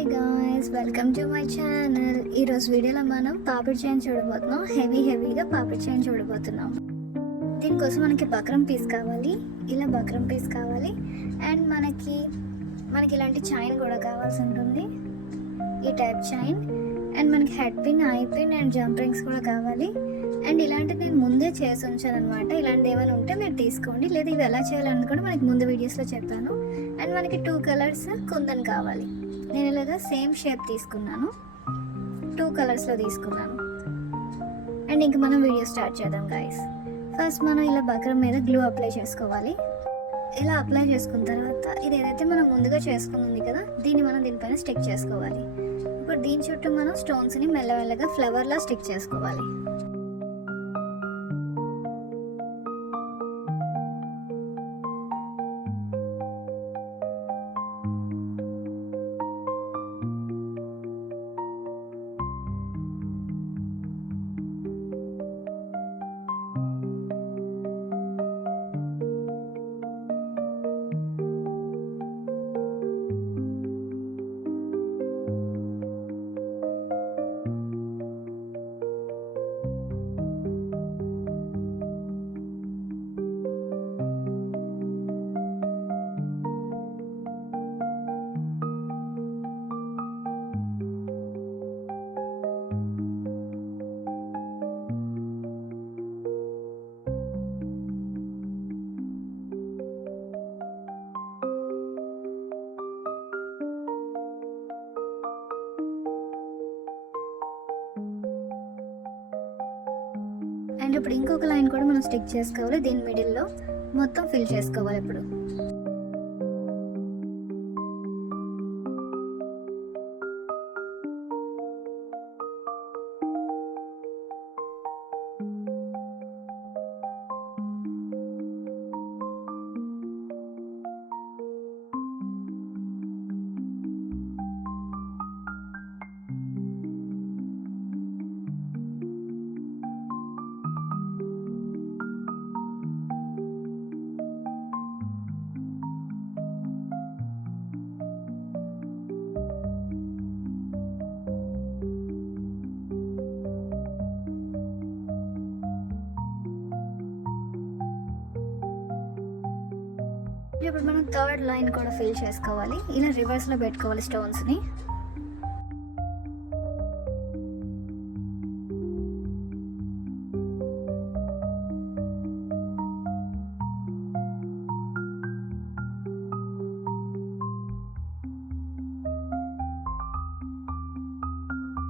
Hi guys, welcome to my channel. ఈరోజు వీడియోలో మనం పాపిడి చైన్ చూడబోతున్నాం. హెవీగా పాపిడి చైన్ చూడబోతున్నాం. దీనికోసం మనకి బక్రం పీస్ కావాలి, ఇలా బక్రం పీస్ కావాలి. అండ్ మనకి ఇలాంటి చైన్ కూడా కావాల్సి ఉంటుంది, ఈ టైప్ చైన్. అండ్ మనకి head pin, I pin and jump rings కూడా కావాలి. అండ్ ఇలాంటివి నేను ముందే చేసి ఉంచాను అనమాట. ఇలాంటివి ఏమైనా ఉంటే మీరు తీసుకోండి, లేదా ఇవి ఎలా చేయాలని కూడా మనకి ముందు వీడియోస్లో చెప్పాను. అండ్ మనకి 2 కలర్స్ కుందన్ కావాలి. నేను ఇలాగా సేమ్ షేప్ తీసుకున్నాను, 2 కలర్స్లో తీసుకున్నాను. అండ్ ఇంక మనం వీడియో స్టార్ట్ చేద్దాం గైస్. ఫస్ట్ మనం ఇలా బక్రం మీద గ్లూ అప్లై చేసుకోవాలి. ఇలా అప్లై చేసుకున్న తర్వాత ఇది ఏదైతే మనం ముందుగా చేసుకుంది కదా, దీన్ని మనం దీనిపైన స్టిక్ చేసుకోవాలి. ఇప్పుడు దీని చుట్టూ మనం స్టోన్స్ని మెల్లమెల్లగా ఫ్లవర్లా స్టిక్ చేసుకోవాలి. అండ్ ఇప్పుడు ఇంకొక లైన్ కూడా మనం స్టిక్ చేసుకోవాలి. దీని మిడిల్లో మొత్తం ఫిల్ చేసుకోవాలి. ఇప్పుడు ఇప్పుడు మనం 3rd లైన్ కూడా ఫిల్ చేసుకోవాలి. ఇలా రివర్స్లో పెట్టుకోవాలి స్టోన్స్ని.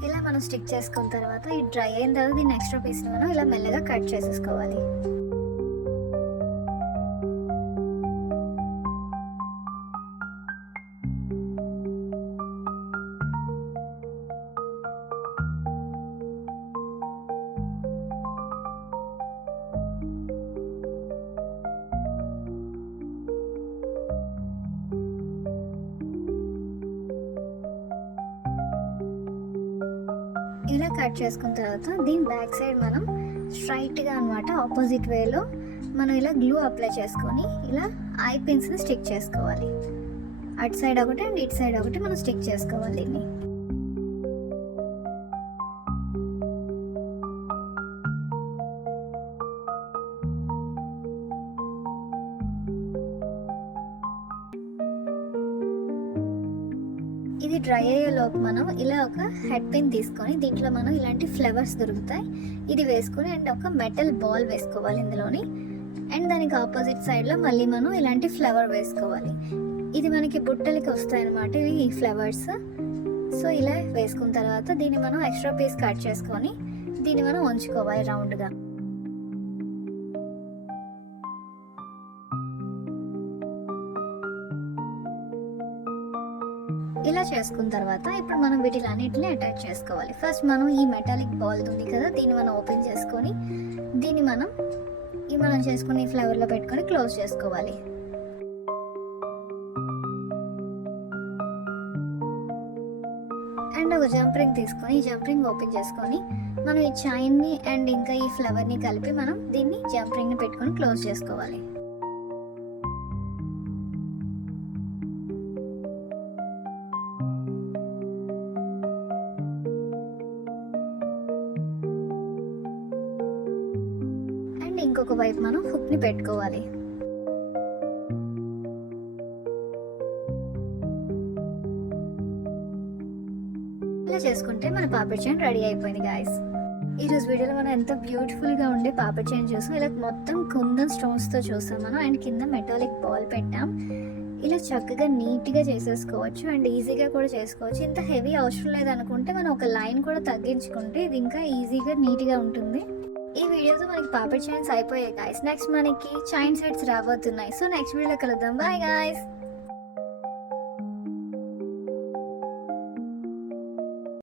ఇలా మనం స్టిక్ చేసుకున్న తర్వాత ఈ డ్రై అయిన తర్వాత దీన్ని ఎక్స్ట్రా పీస్ని మనం ఇలా మెల్లగా కట్ చేసేసుకోవాలి. ఇలా కట్ చేసుకున్న తర్వాత దీని బ్యాక్ సైడ్ మనం స్ట్రైట్గా అనమాట ఆపోజిట్ వేలో మనం ఇలా గ్లూ అప్లై చేసుకొని ఇలా ఐ పిన్స్ని స్టిక్ చేసుకోవాలి. అటు సైడ్ ఒకటి అండ్ ఇటు సైడ్ ఒకటి మనం స్టిక్ చేసుకోవాలి దీన్ని. ఇది డ్రై అయ్యేలోపు మనం ఇలా ఒక హెడ్ పిన్ తీసుకొని దీంట్లో మనం ఇలాంటి ఫ్లవర్స్ దొరుకుతాయి, ఇది వేసుకొని అండ్ ఒక మెటల్ బాల్ వేసుకోవాలి ఇందులోని. అండ్ దానికి ఆపోజిట్ సైడ్లో మళ్ళీ మనం ఇలాంటి ఫ్లవర్ వేసుకోవాలి. ఇది మనకి బుట్టలకి వస్తాయి అన్నమాట ఇవి ఈ ఫ్లవర్స్. సో ఇలా వేసుకున్న తర్వాత దీన్ని మనం ఎక్స్ట్రా పీస్ కట్ చేసుకొని దీన్ని మనం ఉంచుకోవాలి రౌండ్గా. ఇలా చేసుకున్న తర్వాత ఇప్పుడు మనం వీటిలన్నిటిని అటాచ్ చేసుకోవాలి. ఫస్ట్ మనం ఈ మెటాలిక్ బాల్ ఉంది కదా, దీన్ని మనం ఓపెన్ చేసుకొని దీన్ని మనం చేసుకుని ఫ్లవర్లో పెట్టుకొని క్లోజ్ చేసుకోవాలి. అండ్ ఒక జంప్ రింగ్ తీసుకొని ఈ జంప్ రింగ్ ఓపెన్ చేసుకొని మనం ఈ చైన్ని అండ్ ఇంకా ఈ ఫ్లవర్ని కలిపి మనం దీన్ని జంప్ రింగ్ని పెట్టుకొని క్లోజ్ చేసుకోవాలి. ఇంకొక వైపు మనం హుక్ని పెట్టుకోవాలి. ఇలా చేసుకుంటే మన పాపిడి చైన్ రెడీ అయిపోయింది గాయస్. ఈరోజు వీడియోలో మనం ఎంత బ్యూటిఫుల్గా ఉండే పాపిడి చైన్ చూసాం. ఇలా మొత్తం కుందన్ స్టోన్స్తో చూసాం మనం. అండ్ కింద మెటాలిక్ బాల్ పెట్టాం. ఇలా చక్కగా నీట్గా చేసేసుకోవచ్చు అండ్ ఈజీగా కూడా చేసుకోవచ్చు. ఇంత హెవీ అవసరం లేదనుకుంటే మనం ఒక లైన్ కూడా తగ్గించుకుంటే ఇది ఇంకా ఈజీగా నీట్గా ఉంటుంది. ఈ వీడియోతో మనకి పాపిడి చైన్స్ అయిపోయాయి గాయస్. నెక్స్ట్ మనకి చైన్ సెట్స్ రాబోతున్నాయి. సో నెక్స్ట్ వీడియోలో కలుద్దాం. Bye guys.